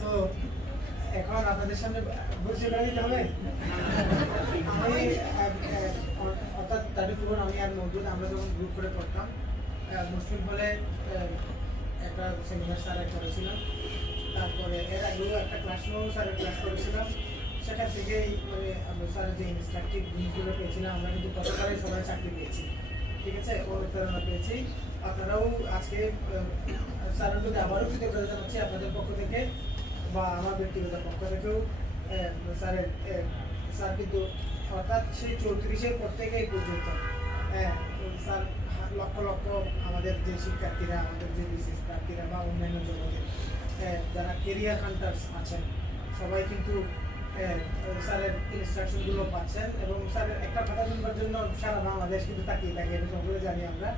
তো এখন আপনাদের সামনে পরিচয় করে দিতে হবে। আমি অর্থাৎ 34 আমি আর মজুদ আমরা যখন গ্রুপ করে পড়তাম মুসলিম হলে একটা সেমিনার স্যার করেছিলাম, তারপরে এর আগেও একটা ক্লাসরুম স্যারের ক্লাস করেছিলাম। সেখান থেকেই মানে আমরা স্যারের যে ইনস্ট্রাকটিভ জিনিসগুলো পেয়েছিলাম, আমরা কিন্তু গতকালে সবাই চাকরি পেয়েছি, ঠিক আছে, অনুপ্রেরণা পেয়েছি। আপনারাও আজকে স্যারের প্রতি আবারও কৃতজ্ঞতা জানাচ্ছি আপনাদের পক্ষ থেকে বা আমার ব্যক্তিগত পক্ষ থেকেও। স্যার কিন্তু অর্থাৎ সেই 34-এর পর থেকে এই পর্যন্ত স্যার লক্ষ লক্ষ আমাদের যে শিক্ষার্থীরা, আমাদের যে বিশেষ প্রার্থীরা বা অন্যান্য জগতের যারা কেরিয়ার হান্টার্স আছেন, সবাই কিন্তু স্যারের ইনস্ট্রাকশনগুলো পাচ্ছেন। এবং স্যারের একটা কথা শুনবার জন্য সারা বাংলাদেশ কিন্তু তাকিয়ে থাকে, এটা সকলে জানি আমরা।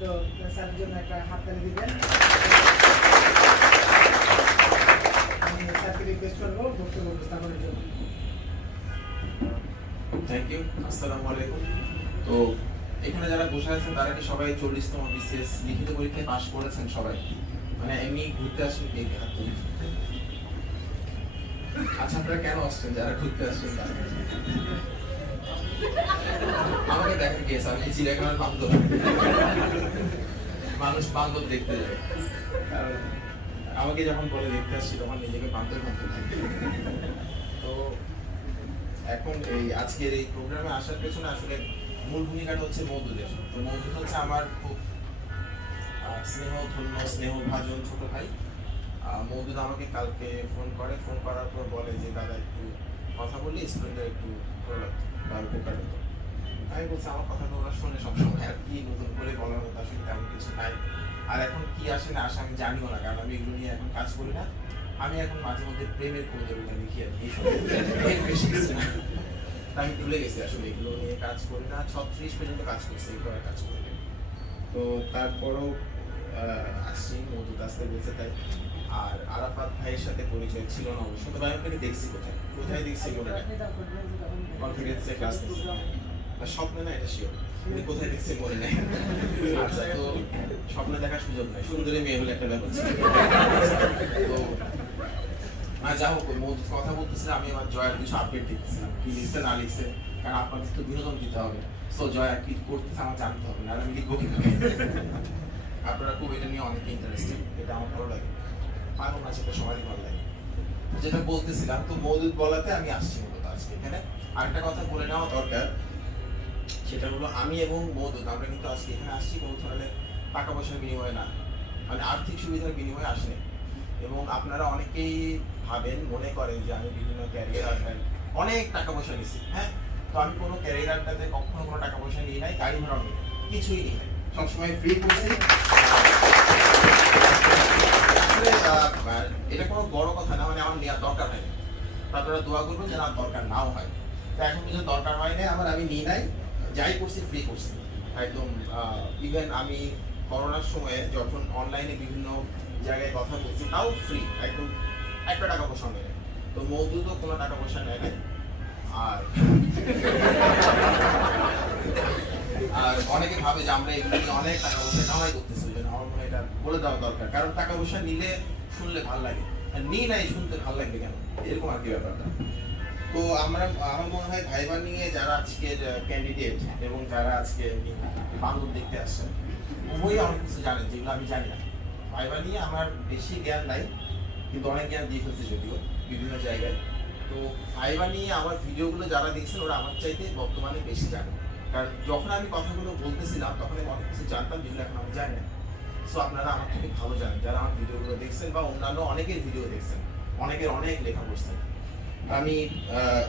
তো স্যারের জন্য একটা হাততালি দিবেন। আমি স্যারকে রিকোয়েস্ট করবো বক্তব্য উপস্থাপনের জন্য। Thank you. আসসালামু আলাইকুম। তো এখানে যারা বসে আছেন তারা কি সবাই 40তম বিসিএস লিখিত পরীক্ষায় পাশ করেছেন? সবাই মানে এমনি ঘুরতে আসেন কে কে? আচ্ছা, আপনারা কেন আসছেন? যারা ঘুরতে আসছেন আমাকে দেখেন গেছে, আমি চিড়িয়াখানার বান্দর। মানুষ বান্দর দেখতে যায়, কারণ আমাকে যখন বলে দেখতে আসছি তখন নিজেকে বান্দর বান্দর লাগে। তো এখন এই আজকের এই প্রোগ্রামে আসার পেছনে আসলে মূল ভূমিকাটা হচ্ছে মওদুদের। তো মওদুদ হচ্ছে আমার খুব স্নেহভাজন ছোট ভাই। মওদুদ আমাকে কালকে ফোন করার পর বলে যে দাদা একটু কথা বললে স্টুডেন্টরা একটু ভালো লাগতো বা উপকার হতো। আমি বলছি আমার কথা তো ওরা শোনে সবসময়, আর কি নতুন করে বলার মতো আসলে তেমন কিছু নাই। আর এখন কি আসে না আসে আমি জানিও না, কারণ আমি এগুলো নিয়ে এখন কাজ করি না। আমি এখন মাঝে মধ্যে প্রেমের কবিতা লিখি আর কি, বেশি কিছু না। আমি ভুলে গেছি আসলে এগুলো নিয়ে কাজ করি না। 36 পর্যন্ত কাজ করছি, এরপর কাজ করি। তো তারপরও আসছি, মওদুদ আসতে বলছে তাই। আর আরাফাত ভাইয়ের সাথে পরিচয় ছিল না অবশ্য, তবে আমি ওকে দেখছি কোথায় দেখছি কনফিডেন্সে ক্লাস করছি, স্বপ্নে না এটা শিওর, কিন্তু কোথায় দেখছি মনে নাই। আচ্ছা, তো স্বপ্নে দেখার সুযোগ নাই, সুন্দরী মেয়ে হলে একটা ব্যাপার ছিল। তো যা হোক, মওদুদ কথা বলতেছিল, আমি আমার জয়ার কিছু আপডেট দেখতেছিলাম, কি লিখছে না লিখছে, কারণ আপনাদের তো বিনোদন দিতে হবে। সো জয়া কি করতেছে আমার জানতে হবে, না আমি লিখবো কিভাবে? আপনারা খুব এটা নিয়ে অনেকে ইন্টারেস্টেড, এটা আমার ভালো লাগে। পারবো না সেটা সবারই ভালো লাগে। যেটা বলতেছিলাম, তো মওদুদ বলাতে আমি আসছি মূলত আজকে এখানে। আরেকটা কথা বলে নেওয়া দরকার, সেটা হলো আমি এবং মওদুদ আমরা কিন্তু আজকে এখানে আসছি কোনো ধরনের টাকা পয়সার বিনিময়ে না, মানে আর্থিক সুবিধার বিনিময়ে আসেনি। এবং আপনারা অনেকেই ভাবেন, মনে করেন যে আমি বিভিন্ন ক্যারিয়ার আড্ডায় অনেক টাকা পয়সা নিচ্ছি। হ্যাঁ, তো আমি কোনো ক্যারিয়ার আড্ডাতে কখনো কোনো টাকা পয়সা নিই নাই, গাড়ি ভাড়াও নিই, কিছুই নিই নাই, সবসময় ফ্রি করছি। এটা কোনো বড় কথা না, মানে আমার নেওয়ার দরকার হয় না। আপনারা দোয়া করবেন যেন আমার দরকার নাও হয়। তো এখন পর্যন্ত দরকার হয় না আমার, আমি নিই নাই, যাই করছি ফ্রি করছি একদম। ইভেন আমি করোনার সময়ে যখন অনলাইনে বিভিন্ন জায়গায় কথা বলছি, তাও ফ্রি, একদম একটা টাকা পয়সা নেয়। তো মওদুদও কোনো টাকা পয়সা নেয় নাই। আর অনেকে ভাবে যে আমরা এগুলো নিয়ে অনেক টাকা পয়সা কামাই করতেছি, আমার মনে হয় এটা বলে দেওয়া দরকার, কারণ টাকা পয়সা নিলে শুনলে ভালো লাগে, আর নিয়ে নাই শুনতে ভালো লাগবে কেন, এরকম আর কি ব্যাপারটা। তো আমার মনে হয় ভাইবা নিয়ে যারা আজকের ক্যান্ডিডেট এবং যারা আজকে বান্ধব দেখতে আসছেন, উভয়ই অনেক কিছু জানেন যেগুলো আমি জানি না। ভাইবা নিয়ে আমার বেশি জ্ঞান নাই, কিন্তু অনেক জ্ঞান দিয়ে ফেলছি যদিও বিভিন্ন জায়গায়। তো ভাইবা নিয়ে আমার ভিডিওগুলো যারা দেখছেন ওরা আমার চাইতে বর্তমানে বেশি জানে, কারণ যখন আমি কথাগুলো বলতেছিলাম তখন আমি অনেক কিছু জানতাম যেগুলো এখন আমি জানি না। সো আপনারা আমার থেকে ভালো জানেন যারা আমার ভিডিওগুলো দেখছেন বা অন্যান্য অনেকের ভিডিও দেখছেন, অনেকের অনেক লেখা পড়ছেন। আমি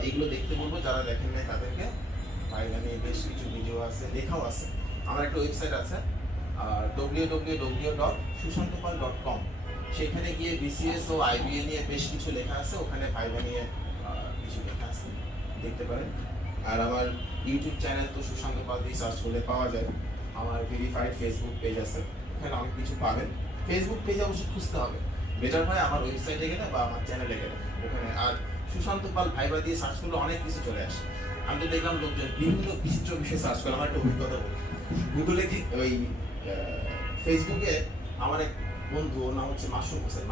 এগুলো দেখতে বলবো যারা দেখেন নাই তাদেরকে। ভাইবা নিয়ে বেশ কিছু ভিডিও আছে, লেখাও আছে। আমার একটা ওয়েবসাইট আছে www.sushantopal.com, সেখানে গিয়ে বিসিএস ও আইবিএ নিয়ে বেশ কিছু লেখা আছে, ওখানে ভাইবা নিয়ে কিছু লেখা আছে, দেখতে পারেন। আর আমার ইউটিউব চ্যানেল তো সুশান্ত পাল দিয়ে সার্চ করলে পাওয়া যায়। আমার ভেরিফাইড ফেসবুক পেজ আছে, ওখানে অনেক কিছু পাবেন। ফেসবুক পেজে অবশ্যই খুঁজতে হবে, বেটার হয় আমার ওয়েবসাইটে গেলে বা আমার চ্যানেলে গেলে ওখানে। আর সুশান্ত পাল ভাইবা দিয়ে সার্চ করলে অনেক কিছু চলে আসে। আমি তো দেখলাম লোকজন বিভিন্ন বিচিত্র বিষয়ে সার্চ করে। আমার একটা অভিজ্ঞতা বলি, গুগলে ওই ফেসবুকে আমার এক বন্ধু, ওর নাম হচ্ছে মাসুম হোসেন,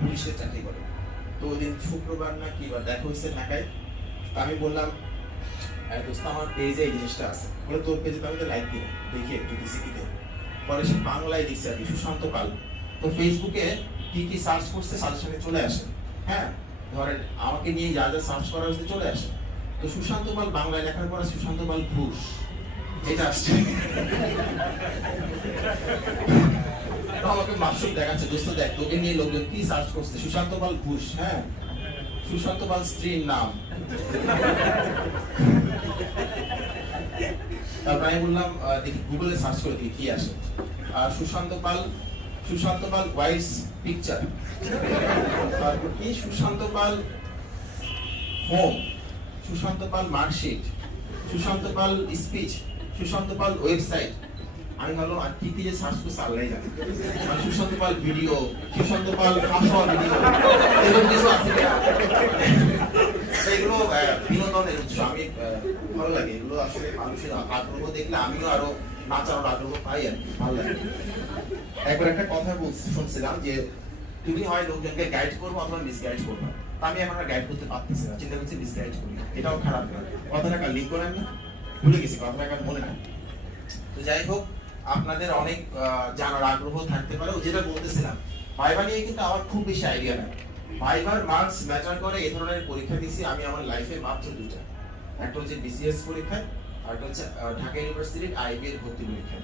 পুলিশের চাকরি করে। তো ওই দিন শুক্রবার না কি বার দেখা হয়েছে ঢাকায়। আমি বললাম দোস্ত আমার পেজে এই জিনিসটা আছে, বলে তোর পেজে তো আমি লাইক দিই দেখি একটু দিছি কি দেবো। পরে সে বাংলায় দিচ্ছে আর কি, সুশান্ত পাল। তো ফেসবুকে কি কি সার্চ করছে সাজেশনে চলে আসে, হ্যাঁ ধরেন আমাকে নিয়ে যা যা সার্চ করা হয়েছে চলে আসে। তো সুশান্ত পাল বাংলায় লেখার পরে সুশান্ত পাল ঘুষ এটা আসছে। তো আমাকে মাসুক দেখাচ্ছে, দোস্ত দেখ তোকে নিয়ে লোকজন কি সার্চ করছে, সুশান্ত পাল ঘুষ, হ্যাঁ সুশান্ত পাল স্ত্রীর নাম। তারপর আমি বললাম দেখি গুগলে সার্চ করে দেখি কি আসে। সুশান্ত পাল ওয়াইস পিকচার, তারপর কি সুশান্ত পাল হোম, সুশান্ত পাল মার্কশিট, সুশান্ত পাল স্পিচ, সুশান্ত পাল ওয়েবসাইট। আমি ভাবলাম আর কি কি যে সার্চ করছে আল্লাহ জানে। সুশান্ত পাল ভিডিও, সুশান্ত পাল হাসওয়া ভিডিও, এরকম কিছু আছে কিনা। এগুলো বিনোদনের উৎস, আমি ভালো লাগে এগুলো, আসলে মানুষের আগ্রহ দেখলে আমিও আরো নাচানোর আগ্রহ পাই আর কি, ভালো লাগে। একবার একটা কথা শুনছিলাম যে তুমি হয় লোকজনকে গাইড করবো অথবা মিসগাইড করবো। আমি এখন আর গাইড করতে পারতেছি না, চিন্তা করছি মিসগাইড করি, এটাও খারাপ না। কথাটা কাল লিঙ্ক করেন না, ভুলে গেছি কথাটা কাল মনে নাই। তো যাই হোক, আপনাদের অনেক জানার আগ্রহ থাকতে পারে। যেটা বলতেছিলাম ভাইবা নিয়ে কিন্তু আমার খুব বেশি আইডিয়া নাই। ভাইবার মার্কস ম্যাটার করে এই ধরনের পরীক্ষা দিছি আমি আমার লাইফে মাত্র দুইটা, একটা হচ্ছে বিসিএস পরীক্ষা আর একটা হচ্ছে ঢাকা ইউনিভার্সিটির আইবি এর ভর্তি পরীক্ষা,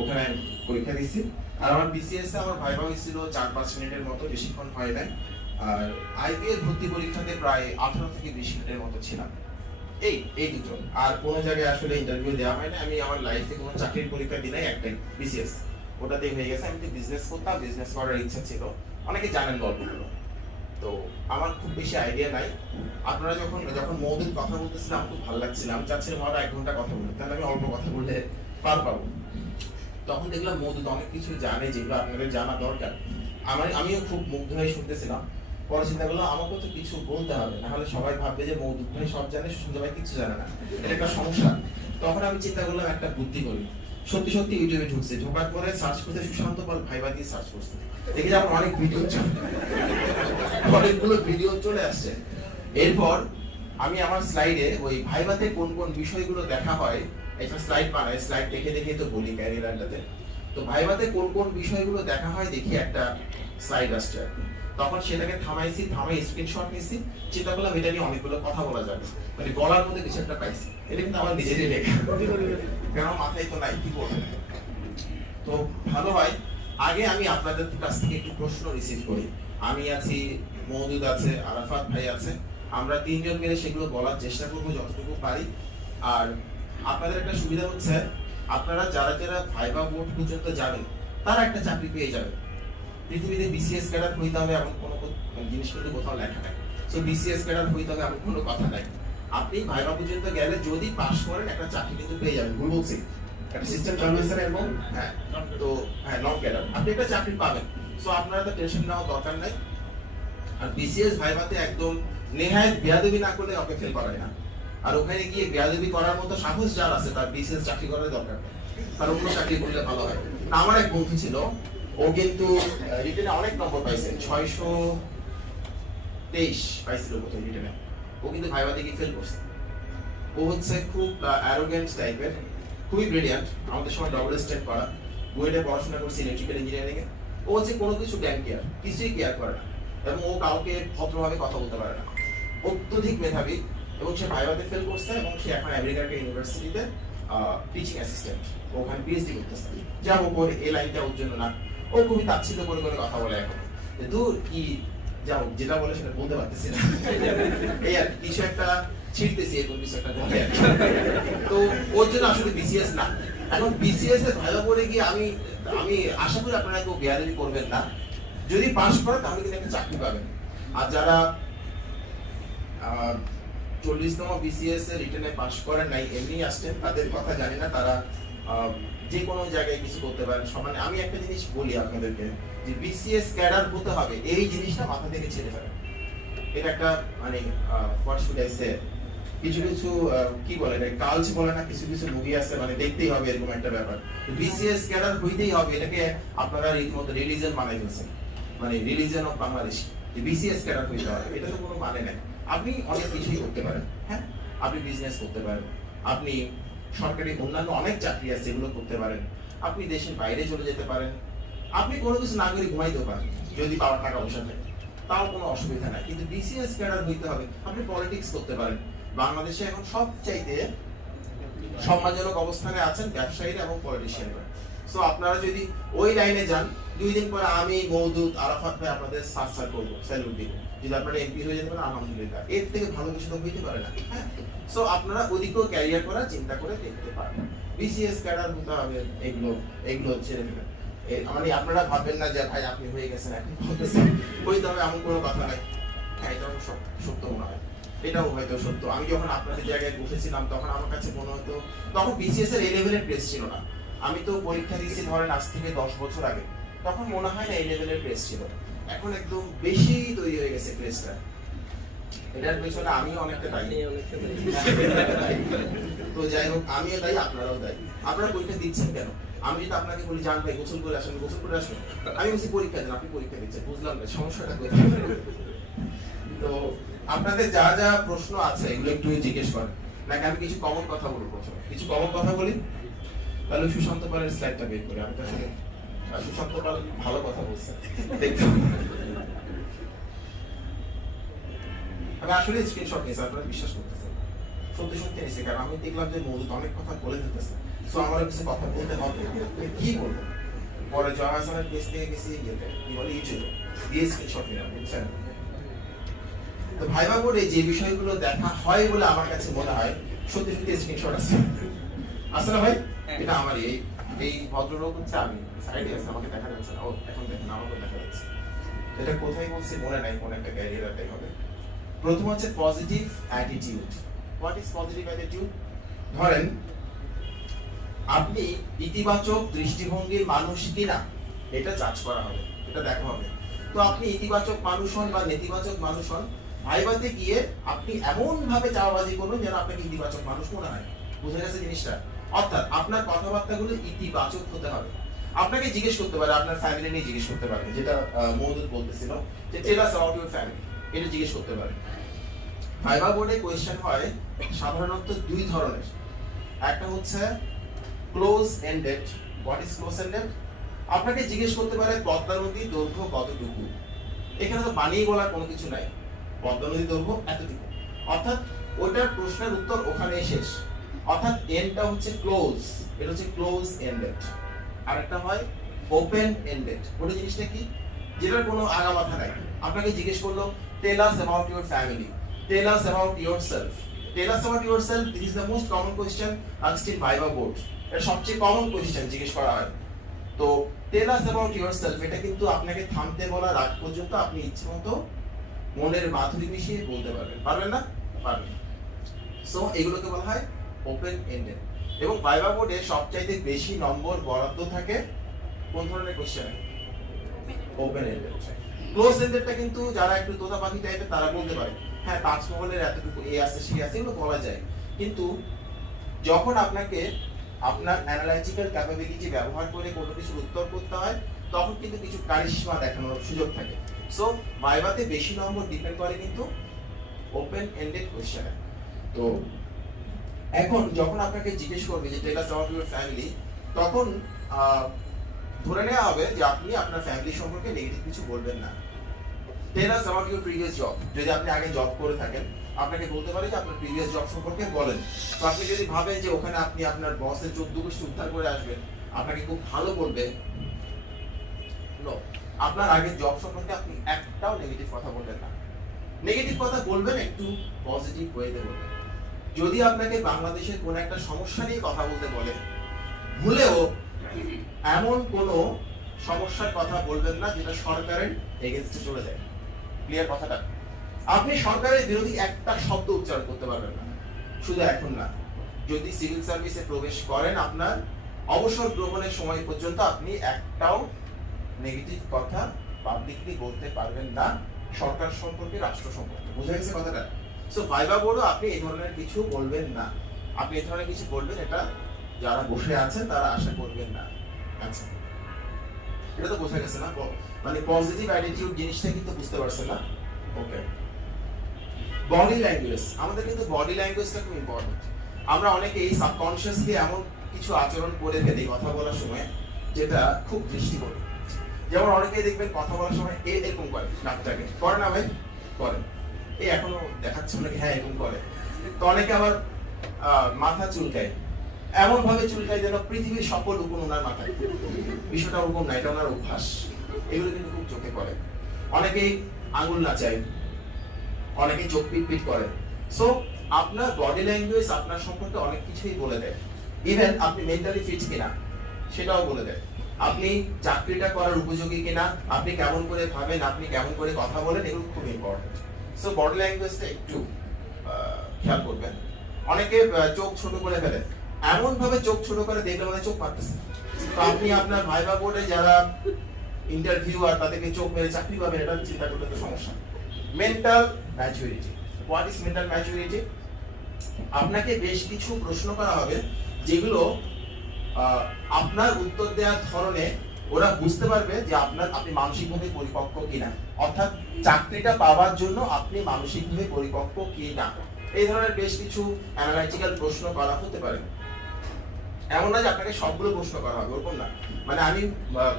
ওখানে পরীক্ষা দিছি। আর আমার বিসিএস এ আমার ভাইবা হয়েছিল 4-5 মিনিটের মতো, বেশিক্ষণ হয় নাই। আর আইবি এর ভর্তি পরীক্ষাতে প্রায় 18 থেকে 20 মিনিটের মতো ছিলাম। এই দুটো, আর কোনো জায়গায় আসলে ইন্টারভিউ দেওয়া হয় না। আমি আমার লাইফে কোনো চাকরির পরীক্ষা দিই নাই, একটাই বিসিএস, ওটাতেই হয়ে গেছে। আমি তো বিজনেস করতাম, বিজনেস করার ইচ্ছা ছিল, অনেকে জানেন গল্পগুলো। তো আমার খুব বেশি আইডিয়া নাই। আপনারা যখন মৌলিক কথা বলতেছিলাম খুব ভালো লাগছিল, আমি চাচ্ছিলাম আরো 1 ঘন্টা কথা বলতে, তাহলে আমি অল্প কথা বললে পার পাবো। তখন দেখলাম মৌদুদ অনেক কিছু জানে যেগুলো আপনাদের জানা দরকার। আমিও খুব মুগ্ধ হয়ে শুনতেছিলাম। পরে চিন্তা করলাম আমাকেও তো কিছু বলতে হবে, না হলে সবাই ভাববে যে মৌদুদ ভাই সব জানে, সুশান্ত ভাই কিছু জানে না, এটা একটা সমস্যা। তখন আমি চিন্তা করলাম একটা বুদ্ধি করি। সত্যি সত্যি ইউটিউবে ঢুকছে, ঢোকার পরে সার্চ করতে সুশান্ত পাল ভাইবা দিয়ে সার্চ করছে, দেখি আমার অনেক ভিডিও অনেকগুলো ভিডিও চলে আসছে। এরপর আমি আমার স্লাইডে ওই ভাইবাতে কোন কোন বিষয়গুলো দেখা হয় একটা স্লাইড বানাই, স্লাইড দেখে দেখে তো বলি ক্যারিয়ারটাতে। তো ভাইবাতে কোন কোন বিষয়গুলো দেখা হয় দেখি একটা স্লাইড আসছে। তখন সেটাকে থামাই স্ক্রিনশট নিছি, চিন্তা করলাম এটা নিয়ে অনেকগুলো কথা বলা যাবে, মানে বলার মধ্যে কিছু একটা পাইছি। এটা কিন্তু আমার নিজেরই লেখা, কারণ মাথায় তো নাই কি বলবো। তো ভালো হয় আগে আমি আপনাদের কাছ থেকে একটু প্রশ্ন রিসিভ করি। আমি আছি, মওদুদ আছে, আরাফাত ভাই আছে, আমরা তিনজন মিলে সেগুলো বলার চেষ্টা করবো যতটুকু পারি। আর আপনাদের একটা সুবিধা হচ্ছে আপনারা যারা যারা ভাইবা বোর্ড পর্যন্ত যাবেন তারা একটা চাকরি পেয়ে যাবেন। পৃথিবীতে বিসিএস ক্যাডার হইতে হবে এমন কোনো জিনিস কিন্তু কোথাও লেখা নাই। সো বিসিএস ক্যাডার হইতে হবে এমন কোনো কথা নাই। আপনি ভাইবা পর্যন্ত গেলে যদি পাস করেন একটা চাকরি কিন্তু পেয়ে যাবেন। ভুল বলছি? একটা সিস্টেম চালু হয়েছে এবং হ্যাঁ, তো হ্যাঁ নন ক্যাডার আপনি একটা চাকরি পাবেন। সো আপনারা তো টেনশন নেওয়ার দরকার নাই। আর বিসিএস ভাইবাতে একদম নেহায়েত বেয়াদবি না করলে ওকে ফেল করায় না। আর ওখানে গিয়ে বেয়াদবি করার মতো সাহস যার আছে তার বিসিএস চাকরি করার দরকার নেই, তার অন্য চাকরি করলে ভালো হয়। আমার এক বন্ধু ছিল, ও কিন্তু রিটেনে অনেক নম্বর পাইছে, 623 পাইছিল কোথায় রিটেনে। ও কিন্তু ভাইবাতে গিয়ে ফেল করছে। ও হচ্ছে খুব অ্যারোগেন্ট টাইপের, খুবই ব্রিলিয়ান্ট, আমাদের সময় ডবল স্টেপ করা, বুয়েটে পড়াশোনা করছে ইলেকট্রিক্যাল ইঞ্জিনিয়ারিং এ। ও হচ্ছে কোনো কিছু জ্ঞান কেয়ার, কিছুই কেয়ার করে না, এবং ও কাউকে ভদ্রভাবে কথা বলতে পারে না। অত্যধিক মেধাবী, এবং সে ভাইভাতে ফেল করছে, এবং সে এখন আমেরিকার একটা ইউনিভার্সিটিতে টিচিং অ্যাসিস্ট্যান্ট, ওখানে পিএইচডি করতেছে। যা ও করে এই লাইনটা ওর জন্য না, ও খুবই তাচ্ছিল্য করে করে কথা বলে এখন। দূর কি যাও, যেটা বলে সেটা বলতে পারতেছি না, এই আর কিছু একটা ছিড়তেছি, এরকম কিছু একটা বলে। তো ওর জন্য আসলে বিসিএস না। এখন বিসিএস এ ভালো করে গিয়ে আমি আশা করি আপনারা কেউ বেয়াদবি করবেন না। যদি পাস করেন তাহলে কিন্তু একটা চাকরি পাবেন। আর যারা 40তম বিসিএস এ রিটেনে পাস করেন নাই, এমনি আসছেন, তাদের কথা জানি না, তারা যে কোনো জায়গায় কিছু করতে পারেন সমানে। আমি একটা জিনিস বলি আপনাদেরকে, যে বিসিএস ক্যাডার হতে হবে এই জিনিসটা মাথা থেকে ছেড়ে ফেলেন। এটা একটা মানে হোয়াট শুড আই সে, কিছু কিছু কি বলে না, কালচ বলে না, কিছু কিছু মুভি আছে, মানে দেখতেই হবে এরকম একটা ব্যাপার। বিসিএস ক্যাডার হইতেই হবে, এটাকে আপনারা রীতিমতো রিলিজিয়ন বানাই ফেলছেন, মানে রিলিজিয়ন অফ বাংলাদেশ। যে বিসিএস ক্যাডার হইতে হবে, এটা তো কোনো মানে নাই। আপনি অনেক কিছুই করতে পারেন, হ্যাঁ, আপনি বিজনেস করতে পারেন, আপনি সরকারি অন্যান্য অনেক চাকরি আছে এগুলো করতে পারেন, আপনি দেশের বাইরে চলে যেতে পারেন, আপনি কোনো কিছু না করে ঘুমাইতে পারেন যদি পাওয়ার টাকা পয়সা থাকে, তাও কোনো অসুবিধা নাই। কিন্তু বিসিএস ক্যাডার হইতে হবে। আপনি পলিটিক্স করতে পারেন। বাংলাদেশে এখন সবচাইতে সম্মানজনক অবস্থানে আছেন ব্যবসায়ীরা এবং পলিটিশিয়ানরা। সো আপনারা যদি ওই লাইনে যান, 2 দিন পরে আমি মওদুদ আরাফাত ভাই আপনাদের সার্চ করবো, স্যালুট দিব। যদি আপনারা এমপি হয়ে যেতে পারেন আলহামদুলিল্লাহ, এর থেকে ভালো কিছু তো হইতে পারে না, হ্যাঁ। সো আপনারা ওদিকেও ক্যারিয়ার করার চিন্তা করে দেখতে পারেন। বিসিএস ক্যাডার হতে হবে, এগুলো ছেড়ে দেবেন। মানে আপনারা ভাববেন না যে ভাই আপনি হয়ে গেছেন এখন বলতেছেন হইতে হবে, এমন কোনো কথা নাই। হ্যাঁ, এটাও সত্য মনে হয়, এটাও হয়তো সত্য। আমি যখন আপনাদের জায়গায় বসেছিলাম তখন আমার কাছে মনে হতো, তখন বিসিএস এর A-লেভেলের প্রেস ছিল না। আমি তো পরীক্ষা দিয়েছি ধরেন আজ থেকে 10 বছর আগে, তখন মনে হয় না A-লেভেলের প্রেস ছিল। এখন একদম বেশি তৈরি হয়ে গেছে প্রেসটা। এটার পেছনে আমিও অনেকটা দায়ী। তো যাই হোক, আমিও দায়ী, আপনারাও দায়ী। আপনারা পরীক্ষা দিচ্ছেন কেন? আমি যদি আপনাকে বলি জান ভাই গোসল করে আসেন, গোসল করে আসবেন, আমি বলছি পরীক্ষা দেন, আপনি পরীক্ষা দিচ্ছেন, বুঝলাম না সমস্যাটা কোথায়। তো আপনাদের যা যা প্রশ্ন আছে এগুলো একটু জিজ্ঞেস করেন, নাকি আমি কিছু কমন কথা বলবো? প্রথমে কিছু কমন কথা বলি, তাহলে সুশান্ত পালের স্লাইডটা বের করি। আমি তো আসলে সুশান্ত পাল ভালো কথা বলছেন, আমি আসলে স্ক্রিনশট নিয়েছি, আপনারা বিশ্বাস করতেছেন, সত্যি সত্যি নিয়েছি, কারণ আমি দেখলাম যে মৌদুদ অনেক কথা বলে দিতেছে। সো আমার কিছু কথা বলতে হবে, কি বলবো? পরে জয় হাসানের পেজ থেকে গেছি কি বলে ইউটিউবে দিয়ে স্ক্রিনশট নিলাম, বুঝছেন? তো ভাইবা বোর্ডে যে বিষয়গুলো দেখা হয় বলে আমার কাছে মনে হয়, সত্যি সত্যি স্ক্রিনশট আছে। আসলে ভাই এটা আমার এই ভদ্রলোক হচ্ছে আমি, সাইডে আছে, আমাকে দেখা যাচ্ছে না। ও এখন দেখেন, আমাকে দেখা যাচ্ছে। এটা কোথায় বলছি মনে নাই, কোন একটা ক্যারিয়ারটাই হবে। প্রথম হচ্ছে positive attitude. What is positive attitude? ধরেন আপনি ইতিবাচক দৃষ্টিভঙ্গির মানুষ কিনা এটা জাজ করা হবে, এটা দেখা হবে। তো আপনি ইতিবাচক মানুষ হন বা নেতিবাচক মানুষ হন, ভাইবাতে গিয়ে আপনি এমন ভাবে চাওয়াবাজি করবেন যেন আপনাকে ইতিবাচক মানুষ মনে হয়। বুঝে গেছে জিনিসটা? অর্থাৎ আপনার কথাবার্তাগুলো ইতিবাচক হতে হবে। আপনাকে জিজ্ঞেস করতে পারে, আপনার ফ্যামিলি নিয়ে জিজ্ঞেস করতে পারে, যেটা মওদুদ বলতেছিল যে টেল আস অ্যাবাউট ইওর ফ্যামিলি, এটা জিজ্ঞেস করতে পারে। ভাইবা বোর্ডে কোয়েশ্চেন হয় সাধারণত 2 ধরনের। একটা হচ্ছে close ended. What is close ended? আপনাকে জিজ্ঞেস করতে পারে পদ্মা নদীর দৈর্ঘ্য কতটুকু। এখানে তো বানিয়ে বলার কোনো কিছু নাই, পদ্মা নদীর দৈর্ঘ্য এতটুকু, অর্থাৎ ওইটার প্রশ্নের উত্তর ওখানেই শেষ। অর্থাৎ এন্ডটা হচ্ছে ক্লোজ, এটা হচ্ছে ক্লোজ এন্ডেড। আর একটা হয় ওপেন এন্ডেড। ওটা জিনিসটা কি? যেটার কোনো আগা মাথা নাই। আপনাকে জিজ্ঞেস করলো tell us about your family, tell us about yourself. Tell us about yourself, this is the most common question asked in viva board. এটা সবচেয়ে কমন কোয়েশ্চেন জিজ্ঞেস করা হয়। তো টেল আস অ্যাবাউট ইয়োরসেলফ, এটা কিন্তু আপনাকে থামতে বলার আগ পর্যন্ত আপনি ইচ্ছেমতো মনের মাধুরী মিশিয়ে বলতে পারবেন। পারবেন না? পারবেন। সো এগুলোকে বলা হয় ওপেন এন্ডেড। এবং ভাইবা বোর্ডে সবচাইতে বেশি নম্বর বরাদ্দ থাকে কোন ধরনের কোশ্চেনে? Open ended. ক্লোজ এন্ডেডটা কিন্তু যারা একটু তোতা পাখি টাইপের তারা বলতে পারে হ্যাঁ তাজমহলের এতটুকু এ আছে সে আছে, এগুলো বলা যায়। কিন্তু যখন আপনাকে আপনার অ্যানালাইটিক্যাল ক্যাপাবিলিটি ব্যবহার করে কোনো কিছুর উত্তর করতে হয়, তখন কিন্তু কিছু কারিশমা দেখানোর সুযোগ থাকে। সো ভাইভাতে বেশি নম্বর ডিপেন্ড করে কিন্তু ওপেন এন্ডেড কোশ্চেনে। তো এখন যখন আপনাকে জিজ্ঞেস করবে যে টেল আস অ্যাবাউট ইওর ফ্যামিলি, তখন ধরে নেওয়া হবে যে আপনি আপনার ফ্যামিলি সম্পর্কে নেগেটিভ কিছু বলবেন না। Tell us about your previous job, যদি আপনি আগে জব করে থাকেন আপনাকে বলতে পারে যে আপনার প্রিভিয়াস জব সম্পর্কে বলেন। তো আপনি যদি ভাবেন যে ওখানে আপনি আপনার বসের 14 গোষ্ঠী উদ্ধার করে আসবেন, আপনাকে খুব ভালো বলবে, নো, আপনার আগে জব সম্পর্কে আপনি একটাও নেগেটিভ কথা বলবেন না। নেগেটিভ কথা বলবেন একটু পজিটিভ ওয়েতে বলবেন। যদি আপনাকে বাংলাদেশের কোন একটা সমস্যা নিয়ে কথা বলতে বলে, ভুলেও এমন কোন সমস্যার কথা বলবেন না যেটা সরকারের এগেইনস্টে চলে যায়। ক্লিয়ার কথাটা? আপনি সরকারের বিরোধী একটা শব্দ উচ্চারণ করতে পারবেন না। শুধু এখন না, যদি সিভিল সার্ভিসে প্রবেশ করেন আপনার অবসর গ্রহণের সময় পর্যন্ত আপনি একটাও নেগেটিভ কথা পাবলিকলি বলতে পারবেন না সরকার সম্পর্কে, রাষ্ট্র সম্পর্কে। বুঝা গেছে কথাটা? সো ভাইবা বোর্ডও আপনি এই ধরনের কিছু বলবেন না। আপনি এই ধরনের কিছু বলবেন, এটা যারা বসে আছেন তারা আশা করবেন না। আচ্ছা, এটা তো বোঝা গেছে না? মানে পজিটিভ অ্যাটিটিউড জিনিসটা কিন্তু বুঝতে পারছেন না? ওকে। বডি ল্যাঙ্গুয়েজ, আমাদের কিন্তু বডি ল্যাঙ্গুয়েজটা খুব ইম্পর্টেন্ট। আমরা অনেকেই সাবকনশিয়াসলি এমন কিছু আচরণ করে ফেলি কথা বলার সময় যেটা খুব দৃষ্টিকটু। যেমন অনেকেই দেখবেন কথা বলার সময় এরকম করে, নাকটাকে করে না ভাই? করে। এই এখনো দেখাচ্ছে নাকি? হ্যাঁ এরকম করে। তো অনেকে আবার মাথা চুলকায়, এমন ভাবে চুলকায় যেন পৃথিবীর সকল উকুন ওনার মাথায়। বিষয়টা ওরকম না, এটা ওনার অভ্যাস। এগুলো কিন্তু খুব চোখে পড়ে। অনেকেই আঙুল নাচায়, অনেকে চোখ পিট করে। সো আপনার বডি ল্যাঙ্গুয়েজ আপনার সম্পর্কে অনেক কিছুই বলে দেয়। ইভেন আপনি মেন্টালি ফিট কিনা সেটাও বলে দেয়। আপনি চাকরিটা করার উপযোগী কিনা, আপনি কেমন করে ভাবেন, আপনি কেমন করে কথা বলেন, এগুলো খুব ইম্পর্টেন্ট। সো বডি ল্যাঙ্গুয়েজটা একটু খেয়াল করবেন। অনেকে চোখ ছোট করে ফেলে, এমন ভাবে চোখ ছোট করে দেখলে মানে চোখ মারতেছে। তো আপনি আপনার ভাইবা বোর্ডে যারা ইন্টারভিউ আর তাদেরকে চোখ মেরে চাকরি পাবেন, এটা চিন্তা করলে তো সমস্যা। Mental maturity. What is mental maturity? আপনাকে বেশ কিছু প্রশ্ন করা হবে যেগুলো আপনার উত্তর দেওয়ার ধরনে ওরা বুঝতে পারবে যে আপনি মানসিকভাবে পরিপক্ক কিনা, অর্থাৎ চাকরিটা পাওয়ার জন্য আপনি মানসিকভাবে পরিপক্ক কিনা। এই ধরনের বেশ কিছু অ্যানালাইটিক্যাল প্রশ্ন করা হতে পারে। এমন না যে আপনাকে সবগুলো প্রশ্ন করা হবে, ওরকম না। মানে আমি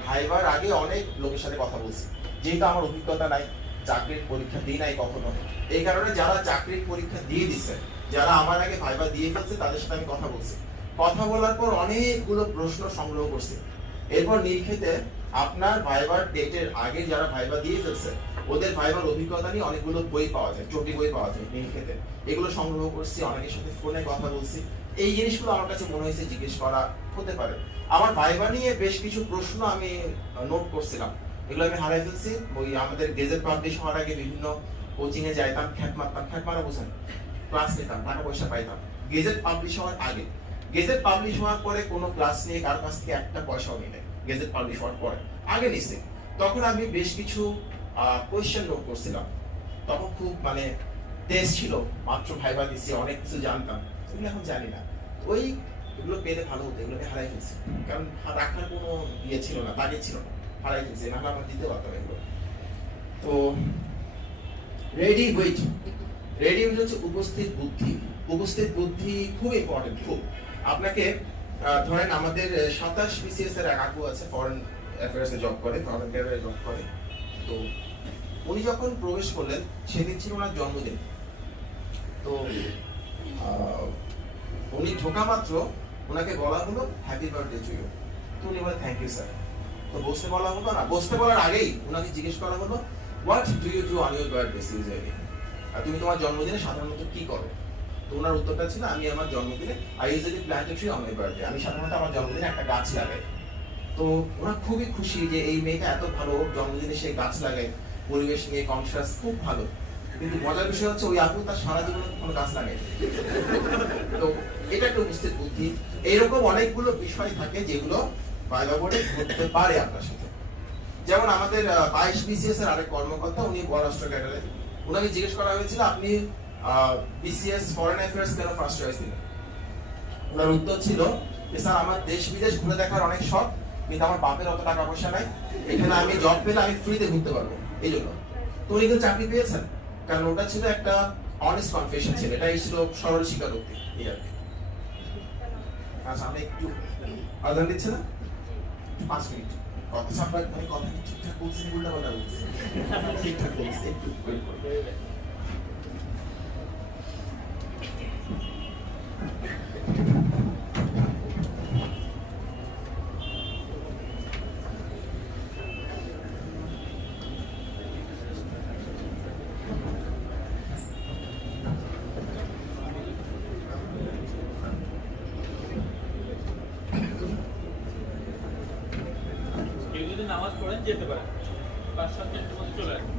ভাইবার আগে অনেক লোকের সাথে কথা বলছি, যেহেতু আমার অভিজ্ঞতা নাই, চাকরির পরীক্ষা দিই নাই কখনো। এই কারণে যারা চাকরির পরীক্ষা দিয়ে দিছে, যারা আমার আগে ভাইবা দিয়ে ফেলছে, তাদের সাথে আমি কথা বলছি। কথা বলার পর অনেকগুলো প্রশ্ন সংগ্রহ করছি। এরপর নির্ঘেতে আপনার ভাইবার ডেটের আগে যারা ভাইবা দিয়ে ফেলছে, ওদের ভাইবার অভিজ্ঞতা নিয়ে অনেকগুলো বই পাওয়া যায়, চটি বই পাওয়া যায় নির্ঘেতে। এগুলো সংগ্রহ করছি, অনেকের সাথে ফোনে কথা বলছি। এই জিনিসগুলো আমার কাছে মনে হয়েছে জিজ্ঞেস করা হতে পারে। আমার ভাইবা নিয়ে বেশ কিছু প্রশ্ন আমি নোট করছিলাম, এগুলো আমি হারাই ফেলছি। ওই আমাদের গেজেট পাবলিশ হওয়ার আগে বিভিন্ন কোচিং এ যাইতাম, খ্যাট মারতাম, খ্যাট মারা বোঝেন, ক্লাস নিতাম, টাকা পয়সা পাইতাম। গেজেট পাবলিশ হওয়ার আগে, গেজেট পাবলিশ হওয়ার পরে কোনো ক্লাস নিয়ে কারোর কাছ থেকে একটা পয়সাও নিই নাই। গেজেট পাবলিশ হওয়ার পরে আগে নিছি, তখন আমি বেশ কিছু কোয়েশ্চেন নোট করছিলাম। তখন খুব মানে তেজ ছিল, মাত্র ভাইবা দিছি, অনেক কিছু জানতাম, এগুলো এখন জানি না। ওই এগুলো পেলে ভালো হতো, এগুলোকে হারাই ফেলছি, কারণ রাখার কোনো ইয়ে ছিল না, তাগিদ ছিল না, হারাই ফেলছি, নাহলে আমার দিতে পারতাম এগুলো। তো রেডি হুইট, রেডি হুইট হচ্ছে উপস্থিত বুদ্ধি। উপস্থিত বুদ্ধি খুব ইম্পর্টেন্ট, খুব। আপনাকে ধরেন আমাদের 27 BCS এর এক আপু আছে, ফরেন অ্যাফেয়ার্স এ জব করে, ফরেন ক্যারিয়ারে জব করে। তো উনি যখন প্রবেশ করলেন, সেদিন ছিল ওনার জন্মদিন। তো উনি ঢোকা মাত্র ওনাকে বলা হলো হ্যাপি বার্থডে টু ইউ। তো উনি বলে থ্যাংক ইউ স্যার। তো বসতে বলা হলো না, বসতে বলার আগেই ওনাকে জিজ্ঞেস করা হলো what do you do on your birthday usually, আর তুমি তোমার জন্মদিনে সাধারণত কি করো? তো ওনার উত্তরটা ছিল আমি আমার জন্মদিনে I usually plant a tree on my birthday, আমি সাধারণত আমার জন্মদিনে একটা গাছ লাগাই। তো ওরা খুবই খুশি যে এই মেয়েটা এত ভালো, জন্মদিনে সে গাছ লাগায়, পরিবেশ নিয়ে কনসিয়াস, খুব ভালো। কিন্তু মজার বিষয় হচ্ছে ওই আপু তার সারা জীবনে কোনো গাছ লাগায়। তো এটা একটা উপস্থিত বুদ্ধি। এইরকম অনেকগুলো বিষয় থাকে যেগুলো ভাইবা বোর্ডে ঘটতে পারে আপনার সাথে। যেমন আমাদের 22 BCS এর আরেক কর্মকর্তা, উনি পররাষ্ট্র ক্যাডারে, ওনাকে জিজ্ঞেস করা হয়েছিল আপনি BCS ফরেন অ্যাফেয়ার্স কেন ফার্স্ট চয়েস দিলেন? ওনার উত্তর ছিল যে স্যার আমার দেশ বিদেশ ঘুরে দেখার অনেক শখ, কিন্তু আমার বাপের অত টাকা পয়সা নাই, এখানে আমি জব পেলে আমি ফ্রিতে ঘুরতে পারবো, এই জন্য। তো উনি কিন্তু চাকরি পেয়েছেন, কারণ ওটা ছিল একটা অনেস্ট কনফেশন ছিল, এটাই ছিল সরল স্বীকারোক্তি। আচ্ছা আমরা একটু আদান দিচ্ছে না 5 মিনিট কথা সামনে, মানে কথা কি ঠিকঠাক বলছি, উল্টা পাল্টা বলছি? ঠিকঠাক বলছি, একটু ওয়েট করুন। নামাজ পড়েন যেতে পারেন, 5-7 মিনিটের মধ্যে চলে আসবেন।